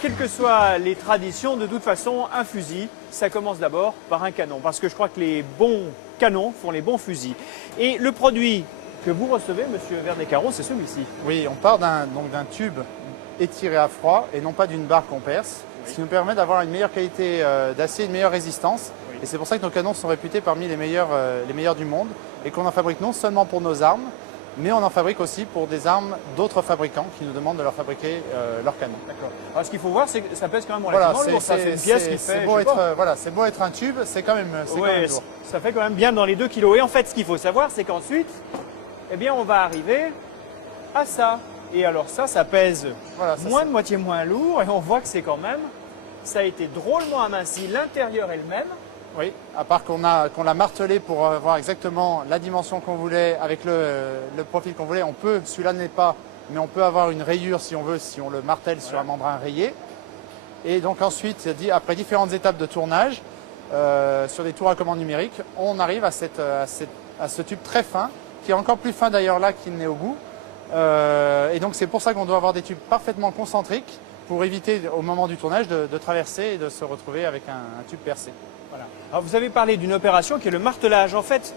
quelles que soient les traditions, de toute façon, un fusil, ça commence d'abord par un canon. Parce que je crois que les bons canons font les bons fusils. Et le produit que vous recevez, monsieur Vernet-Caron, c'est celui-ci. Oui, on part d'un tube étiré à froid et non pas d'une barre qu'on perce, ce qui nous permet d'avoir une meilleure qualité d'acier, une meilleure résistance. Oui. Et c'est pour ça que nos canons sont réputés parmi les meilleurs du monde et qu'on en fabrique non seulement pour nos armes, mais on en fabrique aussi pour des armes d'autres fabricants qui nous demandent de leur fabriquer leurs canons. D'accord. Alors ce qu'il faut voir, c'est que ça pèse quand même relativement lourd. Ça fait une pièce qui fait. C'est beau être un tube, c'est quand même lourd. Ça fait quand même bien dans les 2 kilos. Et en fait, ce qu'il faut savoir, c'est qu'ensuite, eh bien, on va arriver à ça. Et alors ça pèse de moitié moins lourd. Et on voit que c'est quand même, ça a été drôlement aminci. L'intérieur est le même. Oui, à part qu'on l'a martelé pour avoir exactement la dimension qu'on voulait, avec le profil qu'on voulait. Celui-là n'est pas, mais on peut avoir une rayure si on veut, si on le martèle sur un mandrin rayé. Et donc ensuite, après différentes étapes de tournage, sur des tours à commande numérique, on arrive à ce tube très fin, qui est encore plus fin d'ailleurs là qu'il n'est au bout. Et donc c'est pour ça qu'on doit avoir des tubes parfaitement concentriques pour éviter au moment du tournage de traverser et de se retrouver avec un tube percé. Voilà. Alors vous avez parlé d'une opération qui est le martelage. En fait,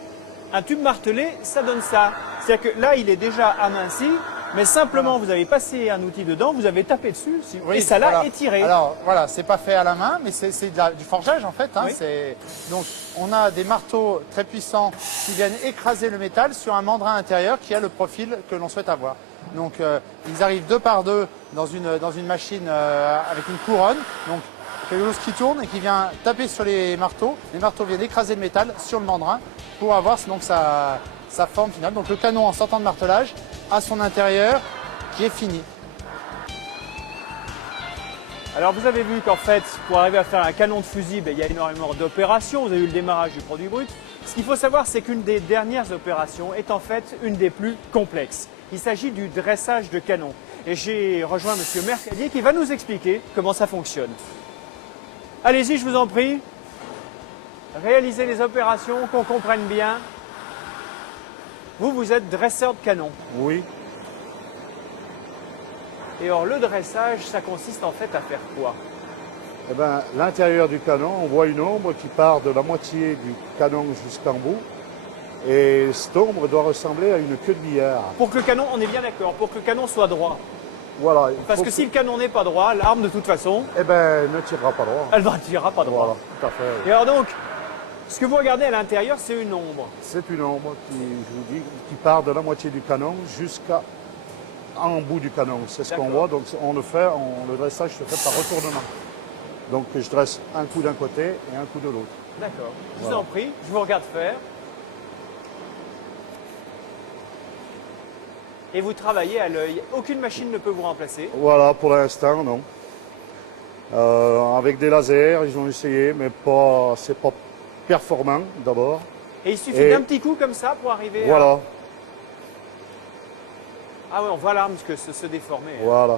un tube martelé, ça donne ça. C'est-à-dire que là, il est déjà aminci, mais simplement vous avez passé un outil dedans, vous avez tapé dessus et ça l'a étiré. Alors voilà, c'est pas fait à la main, mais c'est du forgeage en fait. Hein, oui. Donc on a des marteaux très puissants qui viennent écraser le métal sur un mandrin intérieur qui a le profil que l'on souhaite avoir. Donc ils arrivent 2 par 2 dans une machine avec une couronne. Donc quelque chose qui tourne et qui vient taper sur les marteaux. Les marteaux viennent écraser le métal sur le mandrin pour avoir donc sa forme finale. Donc le canon, en sortant de martelage, a son intérieur qui est fini. Alors vous avez vu qu'en fait, pour arriver à faire un canon de fusil, il y a énormément d'opérations. Vous avez eu le démarrage du produit brut. Ce qu'il faut savoir, c'est qu'une des dernières opérations est en fait une des plus complexes. Il s'agit du dressage de canon. Et j'ai rejoint monsieur Mercadier qui va nous expliquer comment ça fonctionne. Allez-y, je vous en prie. Réalisez les opérations, qu'on comprenne bien. Vous êtes dresseur de canon. Oui. Et or, le dressage, ça consiste en fait à faire quoi? Eh ben, l'intérieur du canon, on voit une ombre qui part de la moitié du canon jusqu'en bout. Et cette ombre doit ressembler à une queue de billard. Pour que le canon, on est bien d'accord, pour que le canon soit droit. Voilà. Parce que si le canon n'est pas droit, l'arme de toute façon, eh ben, ne tirera pas droit. Elle ne tirera pas droit. Voilà, tout à fait. Et alors donc, ce que vous regardez à l'intérieur, c'est une ombre. C'est une ombre qui, je vous dis, qui part de la moitié du canon jusqu'en bout du canon. C'est ce qu'on voit. Donc le dressage se fait par retournement. Donc je dresse un coup d'un côté et un coup de l'autre. D'accord. Je vous en prie, je vous regarde faire. Et vous travaillez à l'œil. Aucune machine ne peut vous remplacer. Voilà, pour l'instant, non. Avec des lasers, ils ont essayé, mais c'est pas performant d'abord. Et il suffit d'un petit coup comme ça pour arriver voilà. Ah oui, on voit l'arme se déformer. Voilà.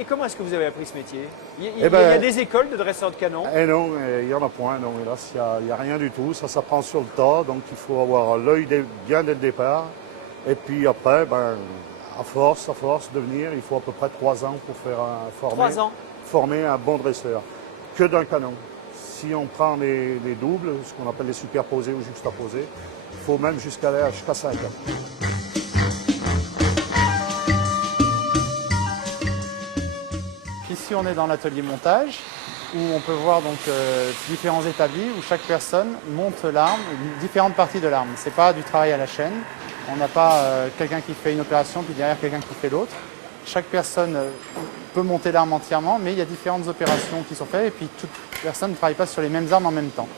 Et comment est-ce que vous avez appris ce métier? Il y a des écoles de dresseurs de canon? Eh non, il n'y en a point. Non, hélas, il n'y a rien du tout. Ça s'apprend sur le tas, donc il faut avoir l'œil bien dès le départ. Et puis après, à force de venir, il faut à peu près 3 ans pour former un bon dresseur. Que d'un canon. Si on prend les doubles, ce qu'on appelle les superposés ou juxtaposés, il faut même jusqu'à 5 ans. Ici, on est dans l'atelier montage, où on peut voir donc différents établis, où chaque personne monte l'arme, différentes parties de l'arme. Ce n'est pas du travail à la chaîne. On n'a pas quelqu'un qui fait une opération, puis derrière quelqu'un qui fait l'autre. Chaque personne peut monter l'arme entièrement, mais il y a différentes opérations qui sont faites, et puis toute personne ne travaille pas sur les mêmes armes en même temps.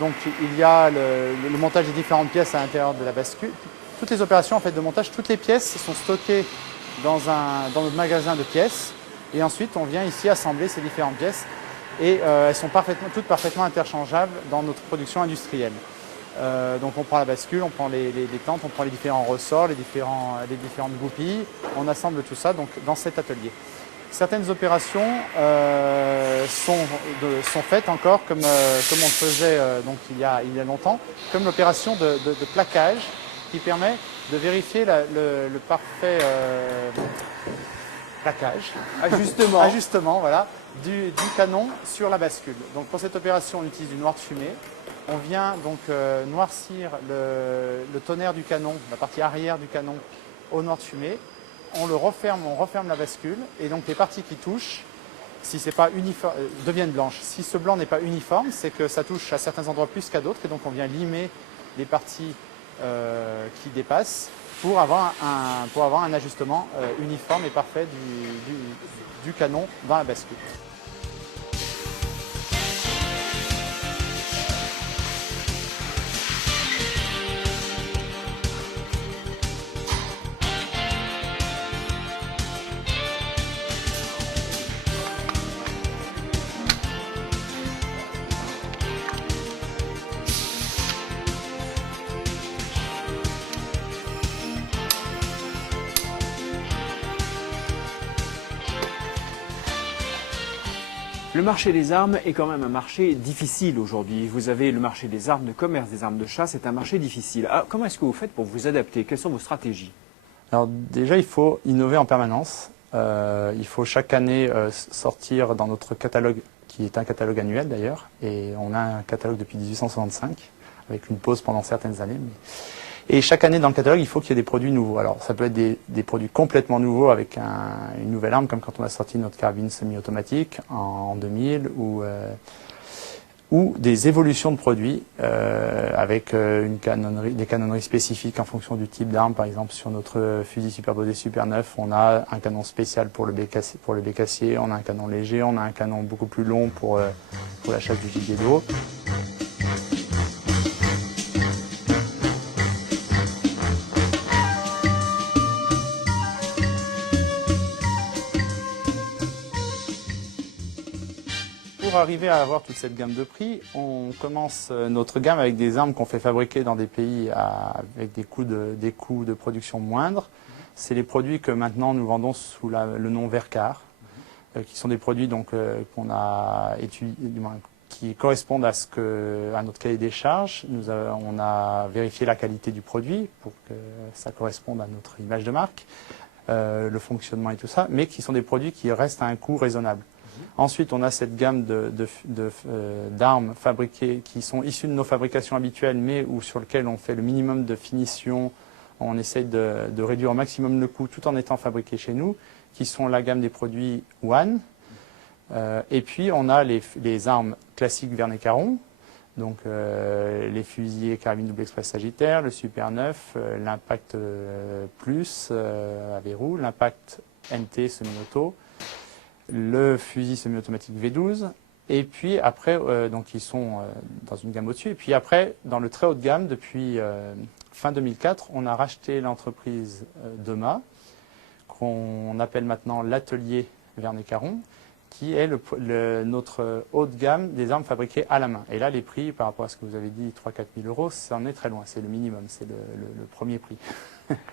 Donc il y a le montage des différentes pièces à l'intérieur de la bascule. Toutes les opérations en fait, de montage, toutes les pièces sont stockées dans notre magasin de pièces, et ensuite on vient ici assembler ces différentes pièces, et elles sont toutes parfaitement interchangeables dans notre production industrielle. Donc on prend la bascule, on prend les tentes, on prend les différents ressorts, les différentes goupilles, on assemble tout ça donc, dans cet atelier. Certaines opérations sont faites encore comme on le faisait donc il y a longtemps, comme l'opération de plaquage qui permet de vérifier le parfait plaquage, Ajustement. voilà, du canon sur la bascule. Donc pour cette opération, on utilise du noir de fumée. On vient donc noircir le tonnerre du canon, la partie arrière du canon au noir de fumée. On referme la bascule et donc les parties qui touchent, si c'est pas uniforme, deviennent blanches. Si ce blanc n'est pas uniforme, c'est que ça touche à certains endroits plus qu'à d'autres et donc on vient limer les parties qui dépassent pour avoir un ajustement uniforme et parfait du canon dans la bascule. Le marché des armes est quand même un marché difficile aujourd'hui. Vous avez le marché des armes de commerce, des armes de chasse, c'est un marché difficile. Alors, comment est-ce que vous faites pour vous adapter? Quelles sont vos stratégies? Alors déjà, il faut innover en permanence. Il faut chaque année sortir dans notre catalogue, qui est un catalogue annuel d'ailleurs, et on a un catalogue depuis 1865, avec une pause pendant certaines années. Et chaque année dans le catalogue, il faut qu'il y ait des produits nouveaux. Alors ça peut être des produits complètement nouveaux avec une nouvelle arme, comme quand on a sorti notre carabine semi-automatique en 2000, ou des évolutions de produits avec des canonneries spécifiques en fonction du type d'arme. Par exemple, sur notre fusil Super Baudet Super 9, on a un canon spécial pour le bécassier, on a un canon léger, on a un canon beaucoup plus long pour la chasse du gibier d'eau. Pour arriver à avoir toute cette gamme de prix, on commence notre gamme avec des armes qu'on fait fabriquer dans des pays avec des coûts de production moindres. C'est les produits que maintenant nous vendons sous le nom Vercar, qui sont des produits qu'on a étudiés, qui correspondent à notre cahier des charges. On a vérifié la qualité du produit pour que ça corresponde à notre image de marque, le fonctionnement et tout ça, mais qui sont des produits qui restent à un coût raisonnable. Ensuite, on a cette gamme d'armes fabriquées qui sont issues de nos fabrications habituelles, mais sur lesquelles on fait le minimum de finition. On essaye de réduire au maximum le coût tout en étant fabriquées chez nous, qui sont la gamme des produits One. Et puis, on a les armes classiques Vernet-Caron, donc les fusils carabine double express Sagittaire, le Super 9, l'Impact Plus à verrou, l'Impact NT semi-auto, le fusil semi-automatique V12, et puis après, donc ils sont dans une gamme au-dessus. Et puis après, dans le très haut de gamme, depuis fin 2004, on a racheté l'entreprise Dema, qu'on appelle maintenant l'atelier Vernet-Caron, qui est notre haut de gamme des armes fabriquées à la main. Et là, les prix, par rapport à ce que vous avez dit, 3-4 000 euros, ça en est très loin. C'est le minimum, c'est le premier prix.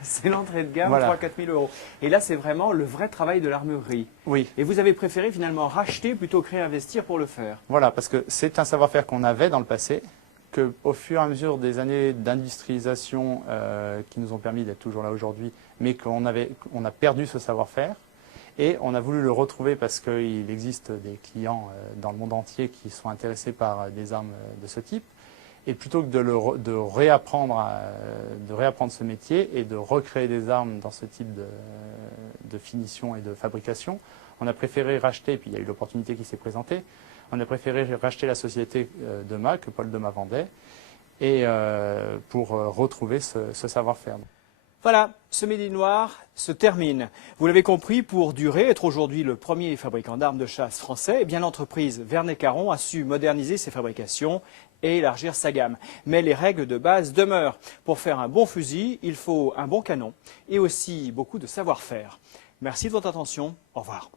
C'est l'entrée de gamme, voilà. 3-4 000 euros. Et là, c'est vraiment le vrai travail de l'armurerie. Oui. Et vous avez préféré finalement racheter plutôt que réinvestir pour le faire. Voilà, parce que c'est un savoir-faire qu'on avait dans le passé, qu'au fur et à mesure des années d'industrialisation qui nous ont permis d'être toujours là aujourd'hui, mais qu'on a perdu ce savoir-faire. Et on a voulu le retrouver parce qu'il existe des clients dans le monde entier qui sont intéressés par des armes de ce type. Et plutôt que de réapprendre ce métier et de recréer des armes dans ce type de finition et de fabrication, on a préféré racheter, et puis il y a eu l'opportunité qui s'est présentée, on a préféré racheter la société Dema, que Paul Dema vendait, et pour retrouver ce savoir-faire. Voilà, ce Midi Noir se termine. Vous l'avez compris, pour durer, être aujourd'hui le premier fabricant d'armes de chasse français, eh bien l'entreprise Vernet-Caron a su moderniser ses fabrications et élargir sa gamme. Mais les règles de base demeurent. Pour faire un bon fusil, il faut un bon canon et aussi beaucoup de savoir-faire. Merci de votre attention. Au revoir.